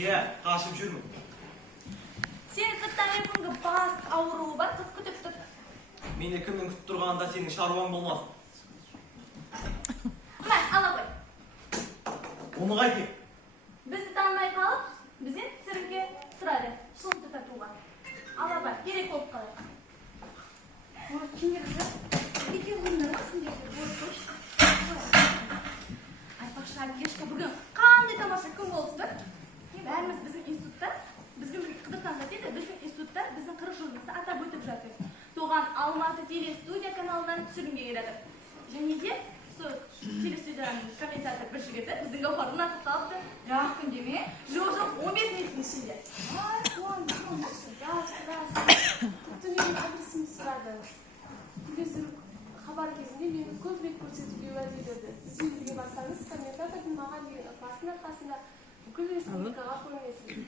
Kaçıp жүрмін. Сен сырттан күнгі бас ауруы бар, қыз күтіп тұр. Мені кімнің күтіп тұрғанда сенің шаруаң болмас. Құмай, ала қой. Оны қайтем. Бізді танымай қалып, бізден сіріңке сұрады. Шылымды татуға. Ала бар, керек болып қалады. Кендер қызы, екеу күндер ма сендерді болып қойшы. Айтпақшы Агнешка, бүгін қандай тамаша күн болып тұр. Бәріміз біздің институтта, бізбен бірге қыдырсаңыз дейді, біздің институтта біздің 40 жылымызды атап өтіп жатыр. Соған Алматы телестудия каналынан түсірімге келеді. Және де сол телестудияның комментатор бір жігіті біздің Гаухарды ұнатып қалыпты. Жақын деме, жоқ 15 минуттың ішінде. Ай, рас. Тіпті менің адресімді сұрады. Телевизор хабар кезінде мені көп рет көрсетуге уәде берді. Іздеуге барсаңыз, комментатордың маған деген ықыласының арқасында бүкіл республикаға көрінесіз.